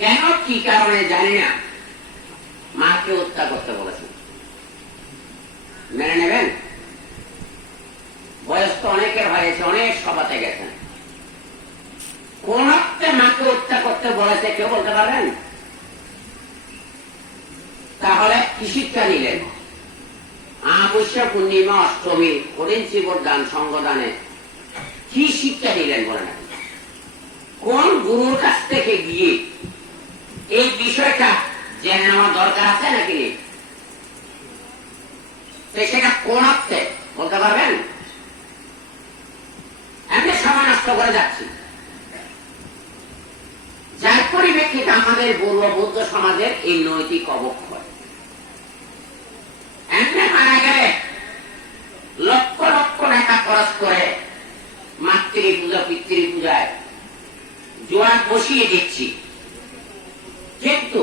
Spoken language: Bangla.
কেন কি কারণে জানি না মাকে হত্যা করতে বলেছেন। মেনে নেবেন? বয়স তো অনেকের হয়েছে, অনেক সভাতে গেছেন। কোন অর্থে মাকে হত্যা করতে বলেছে কেউ বলতে পারবেন? তাহলে কি শিক্ষা নিলেন? অমাবস্যা, পূর্ণিমা, অষ্টমী, হরিণ দান, সঙ্গদানে কি শিক্ষা নিলেন বলেন? কোন গুরুর কাছ থেকে গিয়ে এই বিষয়টা জেনে নেওয়া দরকার আছে নাকি নেই? সেটা কোন অর্থে বলতে পারবেন? এমনি সময় নষ্ট করে যাচ্ছি, যার পরিপ্রেক্ষিতে আমাদের পূর্ব বৌদ্ধ সমাজের এই নৈতিক অবক্ষয়। এমনি মারা গেলে লক্ষ লক্ষ টাকা খরচ করে মাতৃ পূজা, পিতৃ পূজায় জোয়ার বসিয়ে দিচ্ছি, কিন্তু